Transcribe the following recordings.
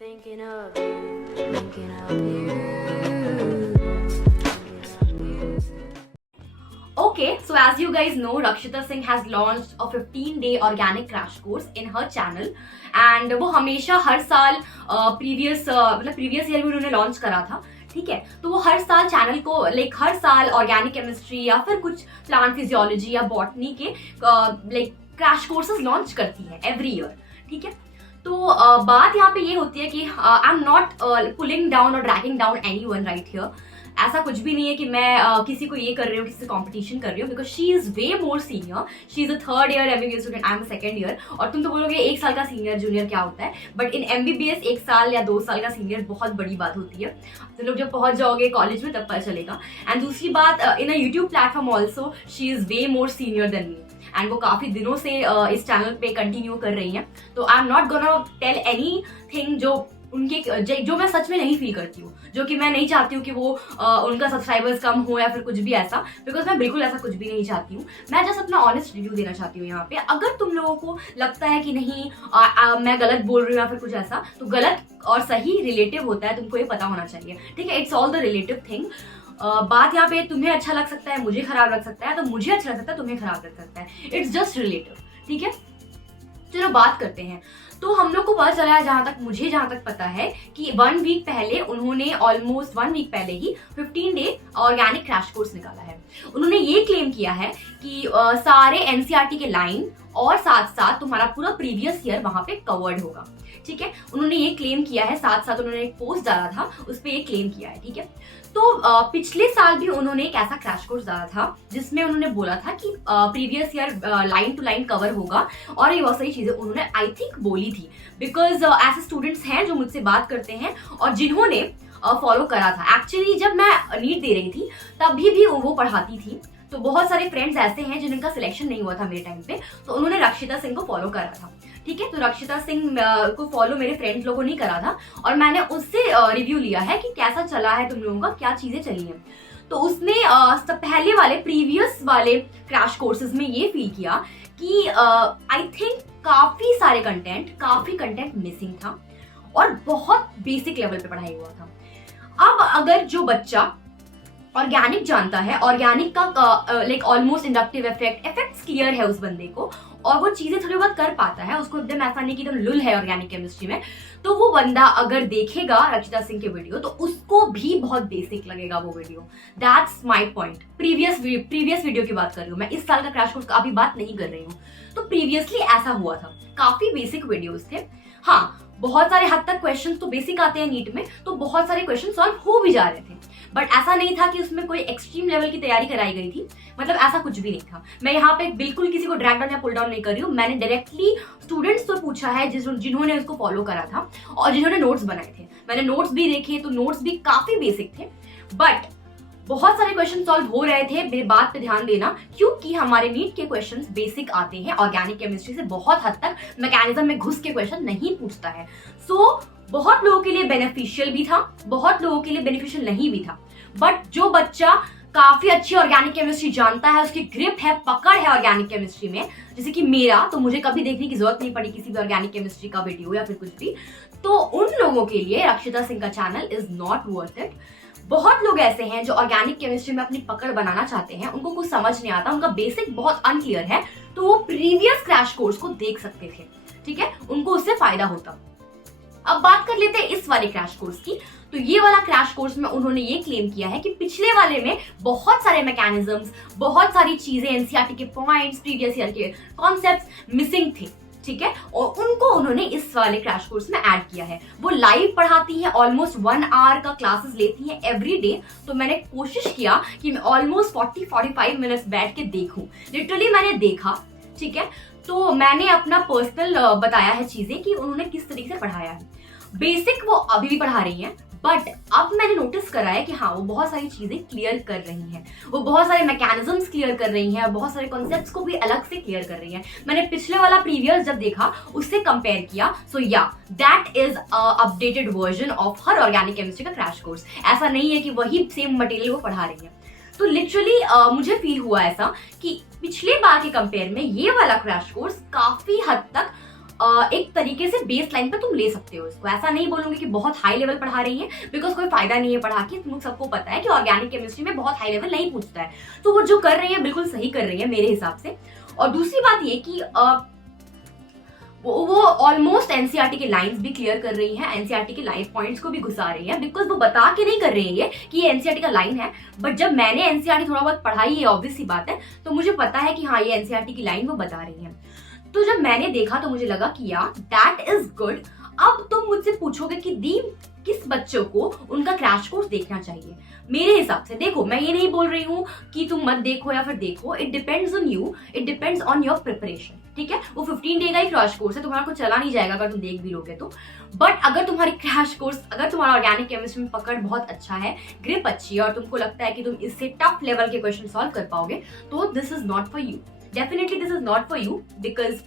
Thinking of you, thinking of you. Okay, so as you guys know, Rakshita Singh has launched a 15-day organic crash course in her channel and वो हमेशा हर साल previous year भी उन्होंने launch करा था. ठीक है, तो वो हर साल चैनल को हर साल ऑर्गेनिक केमिस्ट्री या फिर कुछ प्लांट फिजियोलॉजी या बॉटनी के क्रैश कोर्सेज लॉन्च करती है एवरी ईयर. ठीक है, तो बात यहाँ पे ये होती है कि I am not pulling down और dragging down anyone right here. ऐसा कुछ भी नहीं है कि मैं किसी को ये कर रही हूँ, किसी से कंपटीशन कर रही हूँ, because she is way more senior. She is a third year MBBS student, I am second year. और तुम तो बोलोगे एक साल का सीनियर जूनियर क्या होता है, बट इन एमबीबीएस एक साल या 2 साल का सीनियर बहुत बड़ी बात होती है. तो लोग जब पहुंच जाओगे कॉलेज में तब पता चलेगा. एंड दूसरी बात, in a YouTube platform also she is way more senior than me and वो काफी दिनों से इस चैनल पे कंटिन्यू कर रही हैं. तो I am not gonna tell anything जो मैं सच में नहीं फील करती हूँ, जो कि मैं नहीं चाहती हूँ कि वो उनका सब्सक्राइबर्स कम हो या फिर कुछ भी ऐसा, बिकॉज मैं बिल्कुल ऐसा कुछ भी नहीं चाहती हूँ. मैं जस्ट अपना ऑनेस्ट रिव्यू देना चाहती हूँ यहाँ पे. अगर तुम लोगों को लगता है कि नहीं मैं गलत बोल रही हूँ या फिर कुछ ऐसा, तो गलत और सही रिलेटिव होता है, तुमको ये पता होना चाहिए. ठीक है, it's all the relative thing. बात यहाँ पे तुम्हें अच्छा लग सकता है, मुझे खराब लग सकता है, तो मुझे अच्छा लग सकता है, तुम्हें खराब लग सकता है. It's just relative. ठीक है, चलो बात करते हैं. तो हम लोग को पता चला है, जहां तक पता है कि 1 वीक पहले उन्होंने ऑलमोस्ट 1 वीक पहले ही 15 डे ऑर्गेनिक क्रैश कोर्स निकाला है. उन्होंने ये क्लेम किया है कि सारे एनसीईआरटी के लाइन और साथ साथ तुम्हारा पूरा प्रीवियस ईयर वहां पे कवर्ड होगा. ठीक है, उन्होंने ये क्लेम किया है. साथ साथ उन्होंने एक पोस्ट डाला था, उस पर ये क्लेम किया है. ठीक है, तो पिछले साल भी उन्होंने एक ऐसा क्रैश कोर्स डाला था जिसमें उन्होंने बोला था कि previous year line to line cover होगा, और ये बहुत सारी चीजें उन्होंने आई थिंक बोली थी. बिकॉज ऐसे स्टूडेंट्स हैं जो मुझसे बात करते हैं और जिन्होंने फॉलो करा था. एक्चुअली जब मैं नीट दे रही थी तभी भी वो पढ़ाती थी, तो बहुत सारे फ्रेंड्स ऐसे हैं जिनका सिलेक्शन नहीं हुआ था मेरे टाइम पे, तो उन्होंने रक्षिता सिंह को फॉलो करा था. ठीक है, तो रक्षिता सिंह को फॉलो मेरे फ्रेंड्स लोगों ने करा था और मैंने उससे रिव्यू लिया है कि कैसा चला है तुम लोगों का, क्या चीजें चली हैं. तो उसने पहले वाले प्रीवियस वाले क्रैश कोर्सेज में ये फील किया कि आई थिंक काफी कंटेंट मिसिंग था और बहुत बेसिक लेवल पे पढ़ाई हुआ था. अब अगर जो बच्चा ऑर्गेनिक जानता है, ऑर्गेनिक का ऑलमोस्ट इंडक्टिव इफेक्ट्स क्लियर है उस बंदे को, और वो चीजें थोड़ी बहुत कर पाता है, उसको एकदम ऐसा नहीं कि एकदम लुल है ऑर्गेनिक केमिस्ट्री में, तो वो बंदा अगर देखेगा रक्षिता सिंह के वीडियो तो उसको भी बहुत बेसिक लगेगा वो video. That's my point. Previous video की बात कर रही हूँ मैं, इस साल का क्रैश कोर्स का अभी बात नहीं कर रही हूँ. तो प्रीवियसली ऐसा हुआ था, काफी बेसिक वीडियोस थे. हाँ, बहुत सारे हद तक क्वेश्चंस तो बेसिक आते हैं नीट में, तो बहुत सारे क्वेश्चन सॉल्व हो भी जा रहे थे, बट ऐसा नहीं था कि उसमें कोई एक्सट्रीम लेवल की तैयारी कराई गई थी. मतलब ऐसा कुछ भी नहीं था. मैं यहाँ पे बिल्कुल किसी को ड्रैग डाउन या पुल डाउन नहीं कर रही हूँ. मैंने डायरेक्टली स्टूडेंट्स से पूछा है जिन्होंने उसको फॉलो करा था और जिन्होंने नोट्स बनाए थे. मैंने नोट्स भी देखे, तो नोट्स भी काफी बेसिक थे, बट बहुत सारे क्वेश्चन सॉल्व हो रहे थे. मेरी बात पे ध्यान देना, क्योंकि हमारे नीट के क्वेश्चंस बेसिक आते हैं. ऑर्गेनिक केमिस्ट्री से बहुत हद तक मैकेनिज्म में घुस के क्वेश्चन नहीं पूछता है. सो बहुत लोगों के लिए बेनिफिशियल भी था, बहुत लोगों के लिए बेनिफिशियल नहीं भी था. बट जो बच्चा काफी अच्छी ऑर्गेनिक केमिस्ट्री जानता है, उसकी ग्रिप है, पकड़ है ऑर्गेनिक केमिस्ट्री में, जैसे कि मेरा, तो मुझे कभी देखने की जरूरत नहीं पड़ी किसी भी ऑर्गेनिक केमिस्ट्री का वीडियो या फिर कुछ भी, तो उन लोगों के लिए रक्षिता सिंह का channel is not worth it. बहुत लोग ऐसे हैं जो ऑर्गेनिक केमिस्ट्री में अपनी पकड़ बनाना चाहते हैं, उनको कुछ समझ नहीं आता, उनका बेसिक बहुत अनक्लियर है, तो वो प्रीवियस क्रैश कोर्स को देख सकते थे. ठीक है, उनको उससे फायदा होता. अब बात कर लेते हैं इस वाले क्रैश कोर्स की. तो ये वाला क्रैश कोर्स में उन्होंने ये क्लेम किया है कि पिछले वाले में बहुत सारे मैकेनिज्म्स, बहुत सारी चीजें, एनसीईआरटी के पॉइंट्स, प्रीवियस ईयर के कॉन्सेप्ट्स मिसिंग थे. ठीक है, और उनको उन्होंने इस वाले क्रैश कोर्स में ऐड किया है. वो लाइव पढ़ाती है, ऑलमोस्ट 1 आवर का क्लासेस लेती है एवरी डे. तो मैंने कोशिश किया कि मैं ऑलमोस्ट 40-45 मिनट्स बैठ के देखूं. लिटरली मैंने देखा. ठीक है, तो मैंने अपना पर्सनल बताया है चीजें कि उन्होंने किस तरीके से पढ़ाया है. बेसिक वो अभी भी पढ़ा रही हैं, बट अब मैंने नोटिस करा है कि हाँ, वो बहुत सारी चीजें क्लियर कर रही हैं, वो बहुत सारे मैकेनिज्म्स क्लियर कर रही हैं, बहुत सारे कॉन्सेप्ट्स को भी अलग से क्लियर कर रही हैं. मैंने पिछले वाला प्रीवियस जब देखा उससे कंपेयर किया, सो या that is updated version of her organic chemistry का क्रैश कोर्स. ऐसा नहीं है कि वही सेम मटेरियल वो पढ़ा रही है. तो लिटरली मुझे फील हुआ ऐसा कि पिछले बार के कंपेयर में ये वाला क्रैश कोर्स काफी हद तक एक तरीके से बेस लाइन पे तुम ले सकते हो इसको। ऐसा नहीं बोलूंगी कि बहुत हाई लेवल पढ़ा रही है, बिकॉज कोई फायदा नहीं है पढ़ा के। तुम सबको पता है कि ऑर्गेनिक केमिस्ट्री में बहुत हाई लेवल नहीं पूछता है, तो वो जो कर रही है बिल्कुल सही कर रही है मेरे हिसाब से। और दूसरी बात ये कि वो ऑलमोस्ट एनसीईआरटी के लाइंस भी क्लियर कर रही है, एनसीईआरटी के लाइन पॉइंट्स को भी घुसा रही है, बिकॉज वो बता के नहीं कर रही है कि ये एनसीईआरटी का लाइन है। बट जब मैंने एनसीईआरटी थोड़ा बहुत पढ़ाई है, ऑब्वियस सी बात है, तो मुझे पता है कि हाँ ये एनसीईआरटी की लाइन वो बता रही है। तो जब मैंने देखा तो मुझे लगा कि यार दैट इज गुड। अब तुम मुझसे पूछोगे कि दी किस बच्चों को उनका क्रैश कोर्स देखना चाहिए। मेरे हिसाब से देखो, मैं ये नहीं बोल रही हूँ कि तुम मत देखो या फिर देखो, it depends on you, it depends on your preparation, ठीक है। वो 15 डे का ही क्रैश कोर्स है, तुम्हारा कुछ चला नहीं जाएगा अगर तुम देख भी लोगे तो। बट अगर तुम्हारी क्रैश कोर्स, अगर तुम्हारा ऑर्गेनिक केमिस्ट्री में पकड़ बहुत अच्छा है, ग्रिप अच्छी है और तुमको लगता है कि तुम इससे टफ लेवल के क्वेश्चन सॉल्व कर पाओगे, तो this is not for you. Definitely this is not for you, because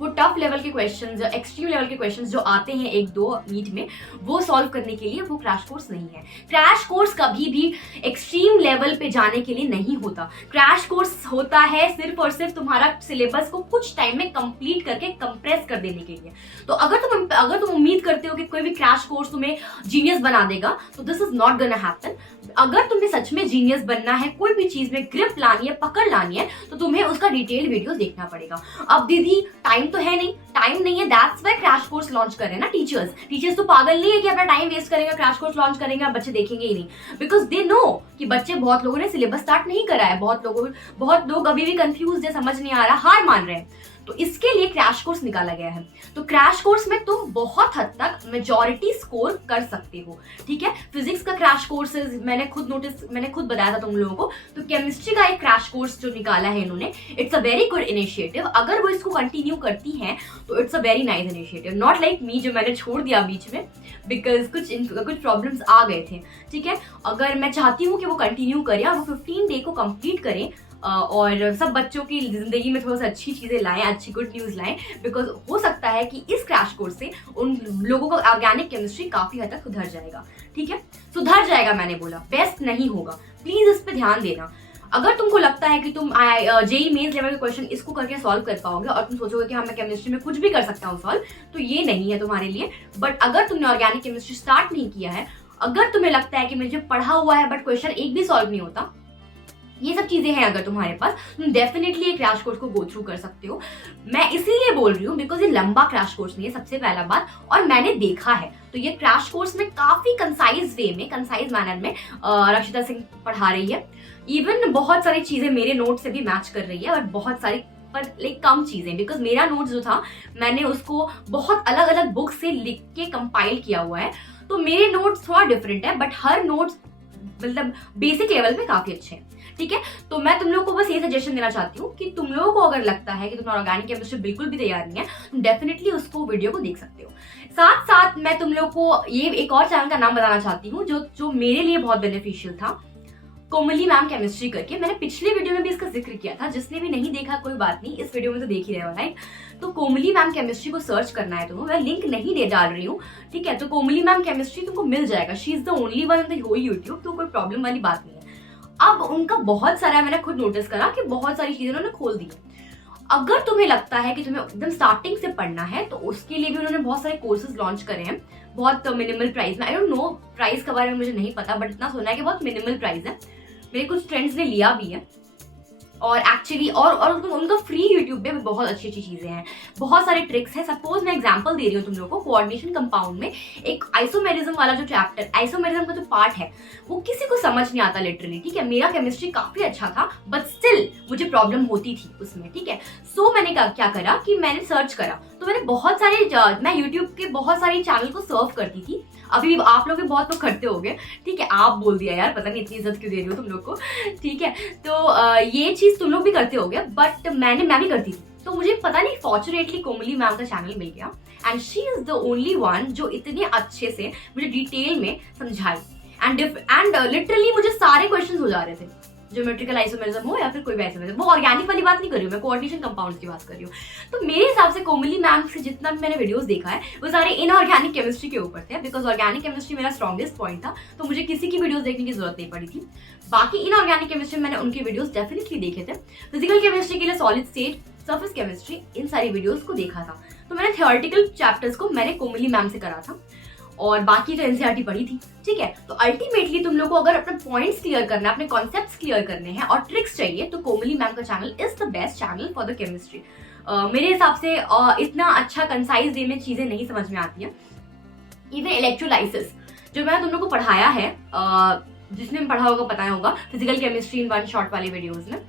वो टफ लेवल के क्वेश्चंस, एक्सट्रीम लेवल के क्वेश्चंस जो आते हैं एक दो नीट में, वो सॉल्व करने के लिए वो क्रैश कोर्स नहीं है। क्रैश कोर्स कभी भी एक्सट्रीम लेवल पे जाने के लिए नहीं होता। क्रैश कोर्स होता है सिर्फ और सिर्फ तुम्हारा सिलेबस को कुछ टाइम में कंप्लीट करके कंप्रेस कर देने के लिए। तो अगर तुम उम्मीद करते हो कि कोई भी क्रैश कोर्स तुम्हें जीनियस बना देगा, तो this is not gonna happen. अगर तुम्हें सच में जीनियस बनना है, कोई भी चीज में ग्रिप लानी है, पकड़ लानी है, तो तुम्हें उसका डिटेल वीडियो देखना पड़ेगा। अब दीदी टाइम तो है नहीं, टाइम नहीं है, that's why crash course launch कर रहे हैं ना टीचर्स तो पागल नहीं है कि अपना टाइम वेस्ट करेंगे, क्रैश कोर्स लॉन्च करेंगे और बच्चे देखेंगे ही नहीं, बिकॉज दे नो कि बच्चे, बहुत लोगों ने सिलेबस स्टार्ट नहीं करा है, बहुत लोग अभी भी कंफ्यूज है, समझ नहीं आ रहा, हार मान रहे हैं। तो इसके लिए क्रैश कोर्स निकाला गया है। तो क्रैश कोर्स में तुम बहुत हद तक मेजॉरिटी स्कोर कर सकते हो, ठीक है। फिजिक्स का क्रैश कोर्स मैंने खुद बताया था तुम लोगों को। तो केमिस्ट्री का एक क्रैश कोर्स जो निकाला है इन्होंने, it's a very good initiative. अगर वो इसको कंटिन्यू करती हैं तो it's a very nice initiative, not like me जो मैंने छोड़ दिया बीच में बिकॉज कुछ प्रॉब्लम्स आ गए थे, ठीक है। अगर मैं चाहती हूँ कि वो कंटिन्यू करें और वो 15 डे को कंप्लीट करें और सब बच्चों की जिंदगी में थोड़ा सा अच्छी चीजें लाएं, अच्छी गुड न्यूज लाएं, बिकॉज हो सकता है कि इस क्रैश कोर्स से उन लोगों का ऑर्गेनिक केमिस्ट्री काफी हद तक सुधर जाएगा, ठीक है। सुधर जाएगा मैंने बोला, बेस्ट नहीं होगा, प्लीज इस पे ध्यान देना। अगर तुमको लगता है कि तुम जेई मेंस लेवल के क्वेश्चन इसको करके सॉल्व कर पाओगे और तुम सोचोगे कि हाँ मैं केमिस्ट्री में कुछ भी कर सकता हूँ सॉल्व, तो ये नहीं है तुम्हारे लिए। बट अगर तुमने ऑर्गेनिक केमिस्ट्री स्टार्ट नहीं किया है, अगर तुम्हें लगता है कि मुझे पढ़ा हुआ है बट क्वेश्चन एक भी सॉल्व नहीं होता, ये सब चीजें हैं अगर तुम्हारे पास, तुम डेफिनेटली एक क्रैश कोर्स को गो थ्रू कर सकते हो। मैं इसीलिए बोल रही हूँ बिकॉज ये लंबा क्रैश कोर्स नहीं है, सबसे पहला बात, और मैंने देखा है। तो ये क्रैश कोर्स में काफी कंसाइज वे में, कंसाइज मैनर में रक्षिता सिंह पढ़ा रही है। इवन बहुत सारी चीजें मेरे नोट से भी मैच कर रही है और बहुत सारी पर लाइक कम चीजें, बिकॉज मेरा नोट्स जो था मैंने उसको बहुत अलग अलग बुक से लिख के कंपाइल किया हुआ है। तो मेरे नोट्स थोड़ा डिफरेंट है, बट हर नोट्स मतलब बेसिक लेवल में काफी अच्छे हैं, ठीक है। तो मैं तुम लोगों को बस ये सजेशन देना चाहती हूँ कि तुम लोगों को अगर लगता है कि तुम्हारा ऑर्गेनिक केमिस्ट्री बिल्कुल भी तैयार नहीं है, तुम डेफिनेटली उसको वीडियो को देख सकते हो। साथ साथ मैं तुम लोग को ये एक और चैनल का नाम बताना चाहती हूँ जो मेरे लिए बहुत बेनिफिशियल था, कोमली मैम केमिस्ट्री करके। मैंने पिछले वीडियो में भी इसका जिक्र किया था, जिसने भी नहीं देखा कोई बात नहीं, इस वीडियो में तो देख ही रहे हो, राइट। तो कोमली मैम केमिस्ट्री को सर्च करना है तुम्हें, मैं लिंक नहीं डाल रही हूँ, ठीक है। तो कोमली मैम केमिस्ट्री तुमको मिल जाएगा, she is the only one on the whole YouTube, तो कोई प्रॉब्लम वाली बात नहीं है। अब उनका बहुत सारा, मैंने खुद नोटिस करा कि बहुत सारी चीजें उन्होंने खोल दी। अगर तुम्हें लगता है कि तुम्हें एकदम स्टार्टिंग से पढ़ना है, तो उसके लिए भी उन्होंने बहुत सारे कोर्सेज लॉन्च करे हैं, बहुत मिनिमल प्राइस में। आई डोंट नो प्राइस के बारे में मुझे नहीं पता, बट इतना सुना है कि बहुत मिनिमल प्राइस है। मेरे कुछ फ्रेंड्स ने लिया भी है और एक्चुअली और उनका फ्री यूट्यूब पे भी बहुत अच्छी अच्छी चीजें हैं, बहुत सारे ट्रिक्स हैं। सपोज मैं एग्जांपल दे रही हूँ तुम लोगों को, कोऑर्डिनेशन कंपाउंड में एक आइसोमेरिज्म वाला जो चैप्टर, आइसोमेरिज्म का जो पार्ट है, वो किसी को समझ नहीं आता लिटरली, ठीक है। मेरा केमिस्ट्री काफी अच्छा था बट स्टिल मुझे प्रॉब्लम होती थी उसमें, ठीक है। सो मैंने क्या करा कि मैंने सर्च करा, तो मैंने बहुत सारे, मैं यूट्यूब के बहुत सारे चैनल को सर्व करती थी। अभी आप लोग भी बहुत लोग करते होंगे, ठीक है। आप बोल दिया यार, पता नहीं इतनी इज्जत क्यों दे रही हो तुम लोग को, ठीक है। तो ये चीज तुम लोग भी करते होंगे, बट मैं भी करती थी। तो मुझे पता नहीं फॉर्चुनेटली कोमली मैम का चैनल मिल गया and she is the only one जो इतने अच्छे से मुझे डिटेल में समझाई एंड लिटरली मुझे सारे क्वेश्चन हो जा रहे थे, ज्योमेट्रिकल आइसोमेरिज्म हो या फिर कोई भी आइसोमेरिज्म। वो ऑर्गेनिक वाली बात नहीं कर रही हूँ मैं, कोऑर्डिनेशन कंपाउंड्स की बात कर रही हूँ। तो मेरे हिसाब से कोमली मैम से जितना भी मैंने वीडियोस देखा है वो सारे इनऑर्गेनिक केमिस्ट्री के ऊपर थे, बिकॉज ऑर्गेनिक केमिस्ट्री मेरा स्ट्रॉन्गेस्ट पॉइंट था, तो मुझे किसी की वीडियोस देखने की जरूरत नहीं पड़ी थी। बाकी इनऑर्गेनिक केमिस्ट्री मैंने उनके वीडियोस डेफिनेटली देखे थे। फिजिकल केमिस्ट्री के लिए सॉलिड स्टेट, सरफेस केमिस्ट्री, इन सारी वीडियोस को देखा था। तो मैंने थियोरेटिकल चैप्टर्स को मैंने कोमली मैम से करा था और बाकी तो एनसीईआरटी पढ़ी थी, ठीक है। तो अल्टीमेटली तुम लोग को अगर अपने पॉइंट्स क्लियर करना है, अपने कॉन्सेप्ट्स क्लियर करने हैं और ट्रिक्स चाहिए, तो कोमली मैम का channel is the best channel for the chemistry. मेरे हिसाब से इतना अच्छा कंसाइज वे में चीजें नहीं समझ में आती है। इवन इलेक्ट्रोलाइसिस जो मैंने तुम लोग को पढ़ाया है, जिसने पढ़ा होगा पता होगा, physical chemistry in one shot वाले वीडियोस में,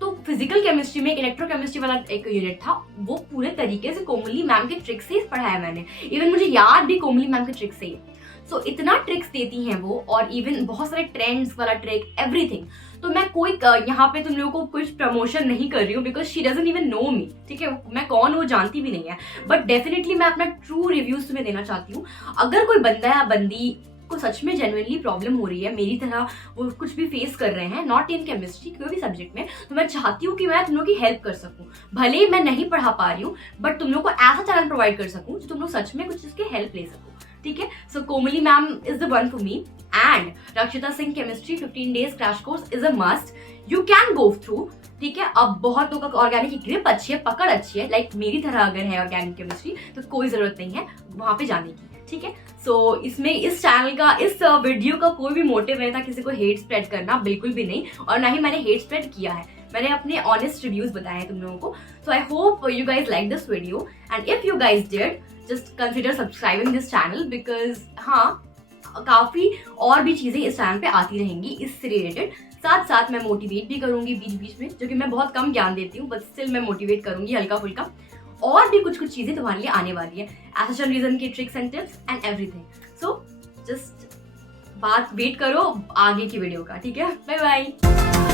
तो फिजिकल केमिस्ट्री में इलेक्ट्रोकेमिस्ट्री वाला एक यूनिट था, वो पूरे तरीके से कोमली मैम के ट्रिक्स से पढ़ाया मैंने। इवन मुझे याद भी कोमली मैम के ट्रिक्स से ही। सो इतना ट्रिक्स देती हैं वो, और इवन बहुत सारे ट्रेंड्स वाला ट्रिक, एवरीथिंग। तो मैं कोई यहाँ पे तुम लोगों को कुछ प्रमोशन नहीं कर रही हूँ, because she doesn't even know me, ठीक है। मैं कौन हूँ जानती भी नहीं है, बट डेफिनेटली मैं अपना ट्रू रिव्यूज तुम्हें देना चाहती हूँ। अगर कोई बंदा या बंदी को सच में जेन्युइनली प्रॉब्लम हो रही है, मेरी तरह वो कुछ भी फेस कर रहे हैं, नॉट इन केमिस्ट्री, कोई भी सब्जेक्ट में, तो मैं चाहती हूँ कि मैं तुम लोग की हेल्प कर सकूँ। भले ही मैं नहीं पढ़ा पा रही हूँ, बट तुम लोग को ऐसा चैनल प्रोवाइड कर सकूँ जो तुम लोग सच में कुछ इसके हेल्प ले सको, ठीक है। So Komli ma'am is the one for me, and Rakshita Singh chemistry 15 days crash course is a must, you can go through, ठीक है। अब बहुत लोगों का ऑर्गेनिक की ग्रिप अच्छी है, पकड़ अच्छी है, लाइक मेरी तरह अगर है ऑर्गेनिक केमिस्ट्री, तो कोई जरूरत नहीं है वहां पे जाने की, ठीक है। सो इसमें इस चैनल का, इस वीडियो का कोई भी मोटिव नहीं था किसी को हेट स्प्रेड करना, बिल्कुल भी नहीं, और ना ही मैंने हेट स्प्रेड किया है। मैंने अपने ऑनेस्ट रिव्यूज बताए हैं तुम लोगों को। So I hope you guys like this video, and if you guys did, just consider subscribing this channel, because हाँ, काफी और भी चीजें इस चैनल पे आती रहेंगी इससे रिलेटेड। साथ साथ मैं मोटिवेट भी करूंगी बीच बीच में, जो कि मैं बहुत कम ज्ञान देती हूँ, बट स्टिल मैं मोटिवेट करूंगी हल्का फुल्का, और भी कुछ कुछ चीजें तुम्हारे लिए आने वाली है, एसेशन रीजन की tricks and tips and everything. So just बात वेट करो आगे की वीडियो का, ठीक है। Bye bye.